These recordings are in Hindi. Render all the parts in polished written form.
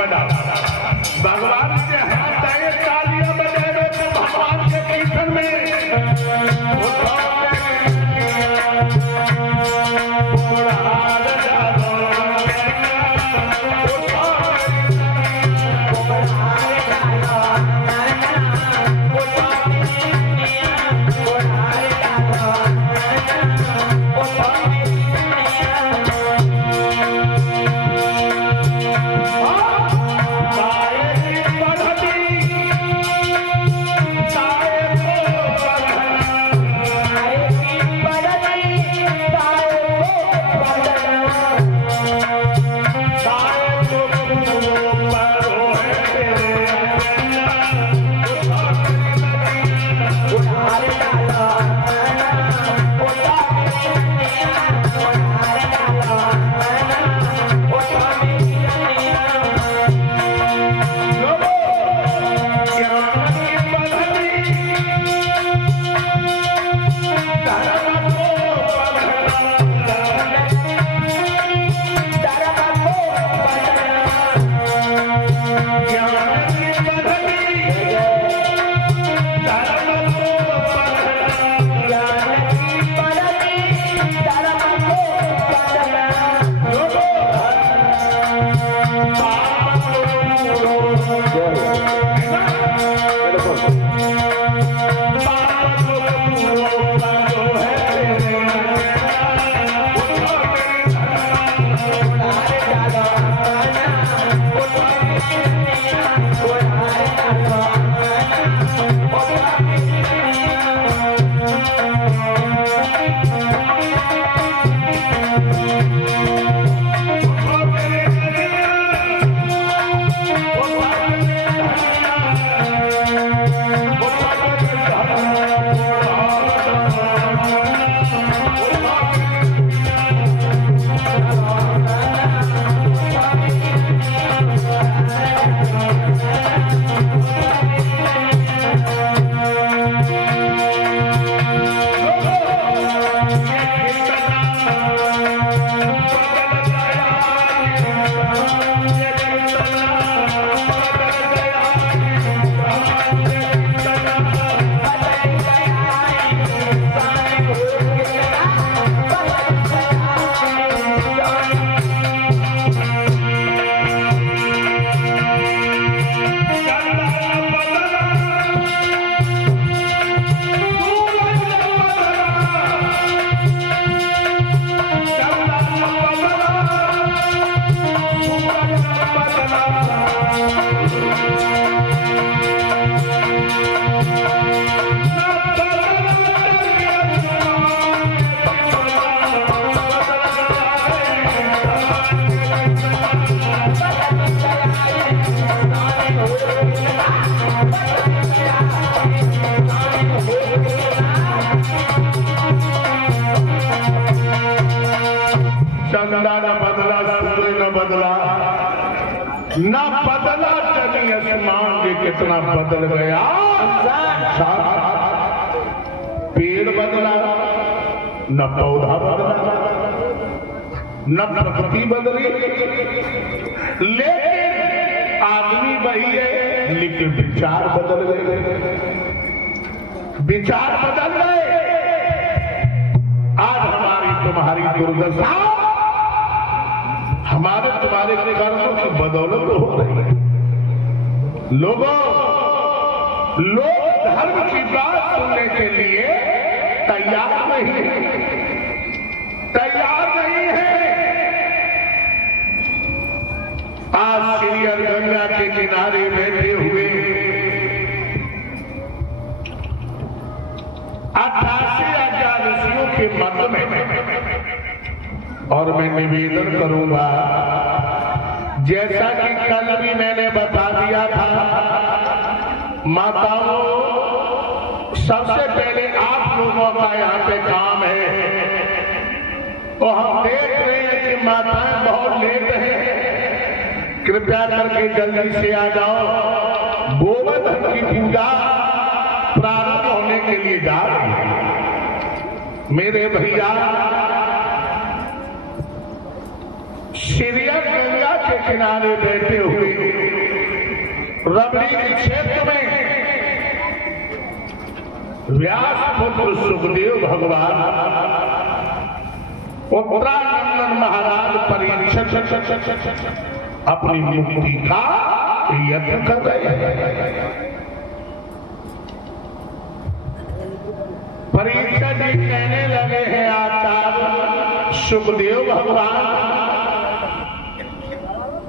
बजाओ। भगवान के हाथ आए तालियां बजाए तो भगवान के कीर्तन में चंदा न बदला, सूर्य न बदला, न बदला चली आसमान के कितना बदल गया। पेड़ बदला, न पौधा बदला, न प्रकृति बदली, लेकिन आदमी वही है, लेकिन विचार बदल गए। विचार बदल गए। आज हमारी तुम्हारी दुर्दशा हमारे तुम्हारे कर्मों की बदौलत हो रही है। लोगों, लोग धर्म की बात सुनने के लिए तैयार नहीं है, तैयार नहीं है। आज श्री गंगा के किनारे बैठे हुए 88,000 ऋषियों के मत में, और मैं निवेदन करूंगा, जैसा कि कल भी मैंने बता दिया था, माताओं, सबसे पहले आप लोगों का यहाँ पे काम है। तो हम देख रहे हैं कि माताएं बहुत लेट हैं, कृपया करके जल्दी से आ जाओ। गोवर्धन की पूजा प्रारंभ होने के लिए जा रही है। मेरे भैया, श्री गंगा के किनारे बैठे हुए रबड़ी के क्षेत्र में व्यास पुत्र सुखदेव भगवान उत्तरानंदन महाराज परीक्षित अपनी मुक्ति का यत्न कर रहे हैं। परीक्षित जी कहने लगे हैं आचार्य सुखदेव भगवान,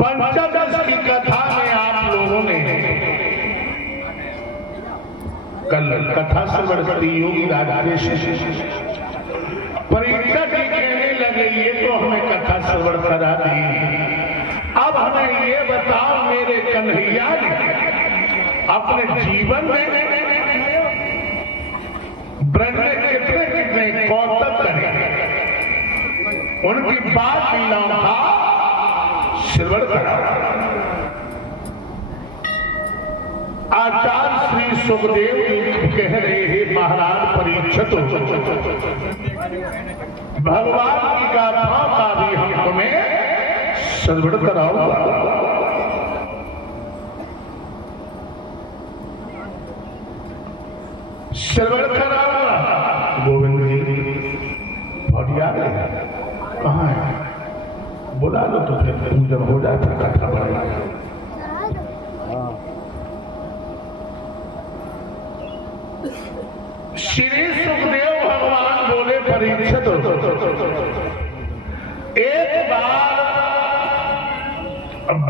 पंचदश की कथा में आप लोगों ने कल कथा श्रवण करी योगी राजेश। परीक्षित जी कहने लगे ये तो हमें कथा श्रवण करा दी, अब हमें ये बताओ मेरे कन्हैया ने अपने जीवन में ब्रज में कितने कितने कौतक करे, उनकी बात लीलाओं का श्रवण करा। आचार्य श्री सुखदेव जी कह रहे हैं महाराज परीक्षित, भगवान की गाथाओं का भी हम तुम्हें श्रवण कराऊंगा। श्रवण कराऊंगा। गोविंद जी बहुत याद है, कहाँ है? बुला लो तो फिर पूजन हो जाए, फिर कथा बढ़ेगा। श्री सुखदेव भगवान बोले परीक्षित, एक बार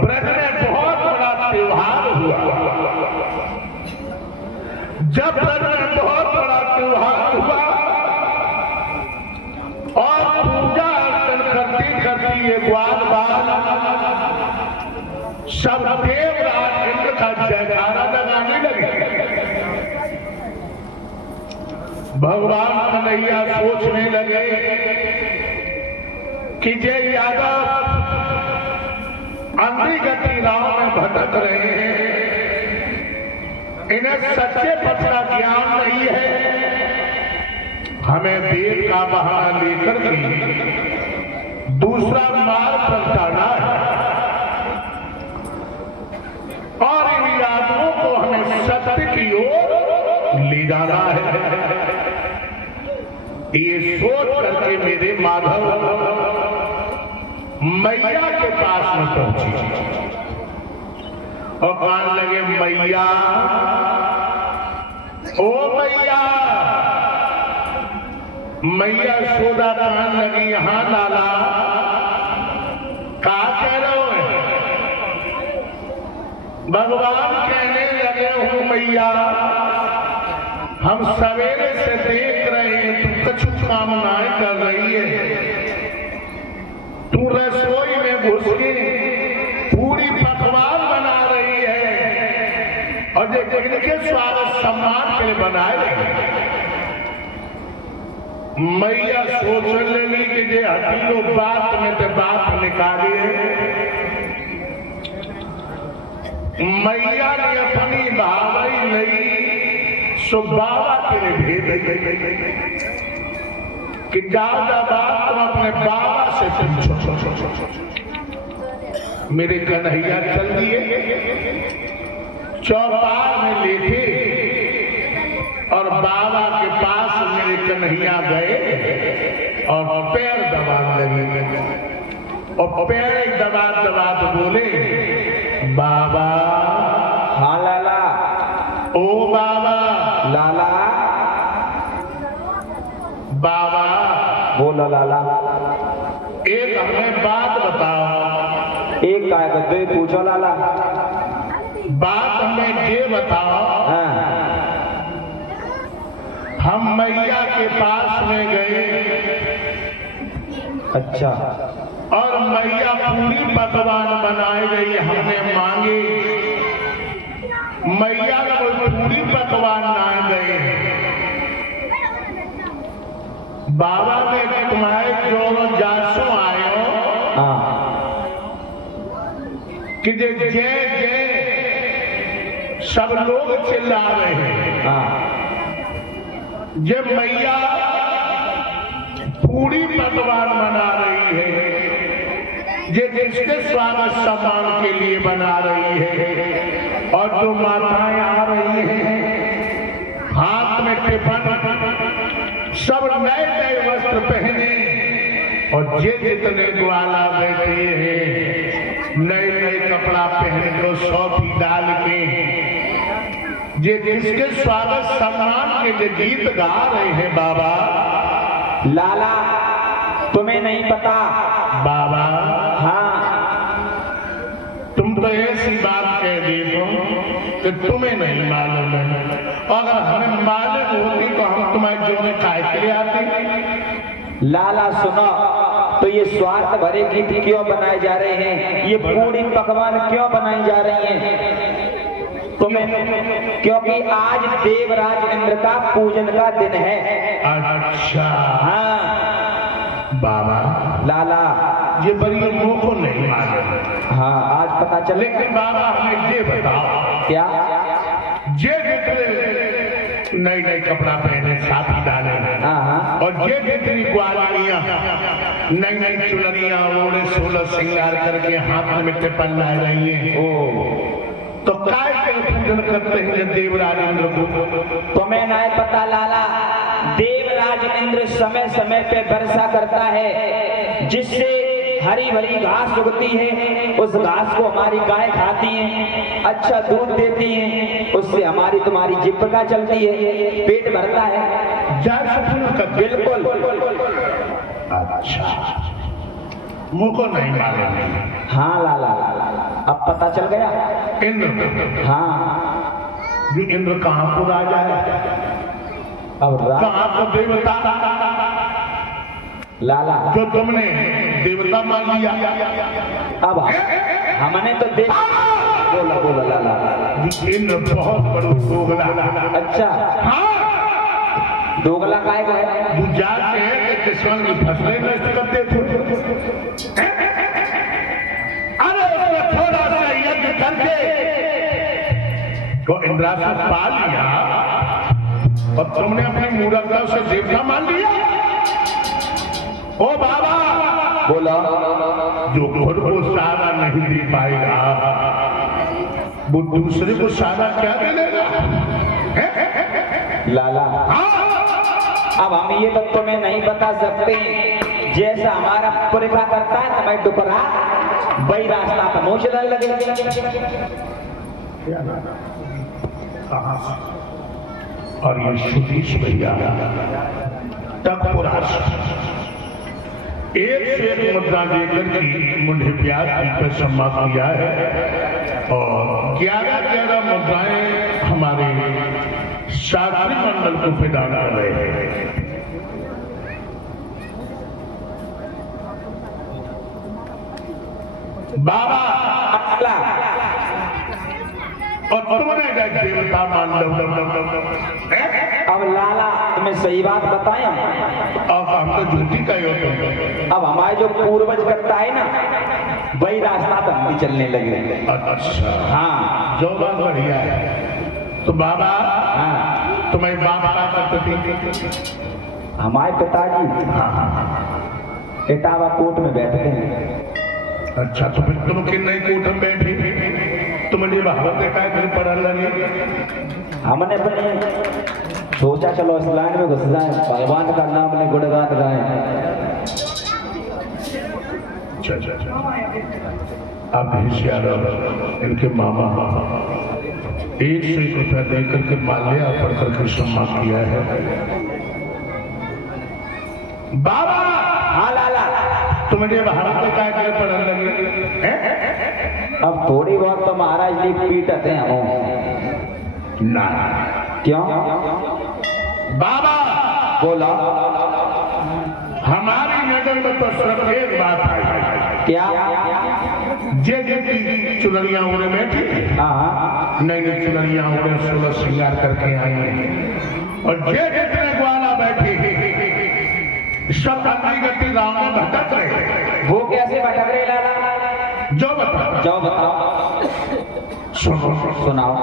ब्रज में बहुत बड़ा त्योहार हुआ। जब ब्रज में बहुत बड़ा त्योहार हुआ और पूजा अर्चन करती करती ये ग्वाल बाल सब देवराज इंद्र का जयकारा लगाने लगे। भगवान कन्हैया सोचने लगे कि जय यादव अंधी गति राह में भटक रहे हैं, इन्हें सच्चे पथ का ज्ञान नहीं है, हमें वेद का बहाना लेकर के दूसरा मार्ग पर जाना है और इन यादवों को हमें सत्य की ओर ले जाना है। ये सोच करके मेरे माधव मैया के पास में पहुंची और कहने लगे मैया, ओ मैया। मैया सोदा कहने लगी हाँ लाला, क्या कह रहे हो? भगवान कहने लगे हो मैया, हम सवेरे से देख रहे हैं तू कछु कामनाएं कर रही है, तू रसोई में घुस के पूरी पकवान बना रही है और जो जिनके स्वागत सम्मान के लिए बनाए रहे। मैया सोचने लगी कि जे हटीलो बात में तो बात निकाली है। मैया ने अपनी भावई नहीं सो बाबा के लिए भेज कि ज्यादा बात तुम अपने बाबा से पूछो। मेरे कन्हैया चल दिए, चौपाल में लेटे और बाबा के पास मेरे कन्हैया गए और पैर दबाने लगे और पैर दबा दबा तो बोले बाबा। हाँ लाला। ओ बाबा। लाला। बाबा। बोलो लाला। एक हमें बात बताओ। एक काय करते पूछो लाला। बात हमें ये बताओ। हाँ। हम मैया के पास में गए। अच्छा। और मैया पूरी पकवान बनाई गई, हमने मांगे, मैया का कोई पूरी पकवान ना गए। बाबा ने तुम्हारे जो जासू आयो कि जय जय सब लोग चिल्ला रहे हैं, जब मैया पूरी पकवान बना रही है, ये जिसके स्वागत सम्मान के लिए बना रही है, और जो माताएं आ रही हैं हाथ में टिफन, सब नए नए वस्त्र पहने, और जे जितने ग्वाला बैठे हैं नए नए कपड़ा पहन को सौंपी डाल के जे जिसके स्वागत सम्मान के लिए गीत गा रहे हैं। बाबा लाला तुम्हें नहीं पता। बाबा हाँ तुम तो ऐसी बात कह दी कि तुम्हें नहीं मालूम है, अगर हमें मालूम होती तो हम तुम्हारे जोड़े काय के लिए आते। लाला सुनो, तो ये स्वार्थ भरे गीत क्यों बनाए जा रहे हैं, ये पूरी पकवान क्यों बनाई जा रही हैं तुम्हें? क्योंकि आज देवराज इंद्र का पूजन का दिन है। अच्छा हाँ बाबा लाला ये बड़ी मुंह को नहीं मालूम। हाँ आज पता चले। लेकिन बाबा हमें ये बताओ क्या? जे जितने नई नई कपड़ा पहने साथी डाले, हाँ और जे जितनी ग्वालियां नई नई चुनरियां ओढ़े 16 श्रृंगार करके हाथ में टिफन ला रही हैं, तो काय के पूजन करते हैं देवराज इंद्र को? तुम्हें नहीं पता लाला, देवराज इंद्र समय समय पे वर्षा करता है जिससे हरी भरी घास उगती है, उस घास को हमारी गाय खाती है, अच्छा दूध देती है, उससे हमारी तुम्हारी जीविका चलती है, पेट भरता है। बिल्कुल। अच्छा मुंह को नहीं मालूम। हाँ लाला अब पता चल गया। इंद्र, हाँ जो इंद्र कहाँ को राजा है, अब कहाँ को देवता? लाला जो तुमने देवता मान लिया। अब हमने तो देख। बोला बोला लाला। इंद्र बहुत बड़ा दोगला। अच्छा हाँ दोगला काय का है? जो जाके किसान की फसलें नष्ट करते थे, अरे उसने थोड़ा सा यज्ञ करके तो इंद्रासन पा लिया, और तुमने अपनी मूर्खता से देवता मान लिया। ओ बाबा बोला जो खुद को सहारा नहीं दे पाएगा वो दूसरे को सहारा क्या दे देगा? लाला अब हम ये तो तुम्हें नहीं बता सकते, जैसा हमारा पुरखा करता है तुम्हें डुकरा वही रास्ता पर मोच लगे। और ये सुधीश भैया तकपुरा एक से एक मुद्रा देकर की मुंडे प्याज पर सम्मान किया है, और 11 मुद्राएं हमारे शास्त्री मंडल को प्रदान कर रहे हैं। बाबा और तुमने देवता मान लो। अब लाला तुम्हें सही बात बताएं, अब हम तो झूठी का ही अब हमारे जो पूर्वज करता है ना वही रास्ता पर हम भी चलने लगे। अच्छा हाँ जो बात बढ़िया है। तो बाबा हाँ तुम्हें बाप का करते थे? हमारे पिताजी इटावा कोर्ट में बैठते हैं। अच्छा तो फिर तुम किन नहीं कोठ में बैठी? तुमने भावत देखा है पढ़ा नहीं? हमने अपने सोचा चलो इस लाइन में घुस जाए, भगवान का नाम ने गुणगान गाए। अच्छा आप होशियार हो। इनके मामा 101 रुपया देकर के माल्या पढ़ करके सम्मान किया है। बाबा हाँ लाला तुमने भारत में क्या करे पढ़ने लगे? अब थोड़ी बहुत तो महाराज जी पीटते हैं हम। ना क्यों? बाबा बोला हमारी नजर में तो सिर्फ एक बात है। क्या? जे की चुनरियां उड़े बैठी, हाँ नई नई चुनरियां उड़े 16 श्रृंगार करके आई हैं, और जे जितने ग्वाला बैठी सब अंधी गति गांव में भटक रहे। वो कैसे भटक रहे लाला? जो बताओ जाओ बताओ। सुनो सुनाओ।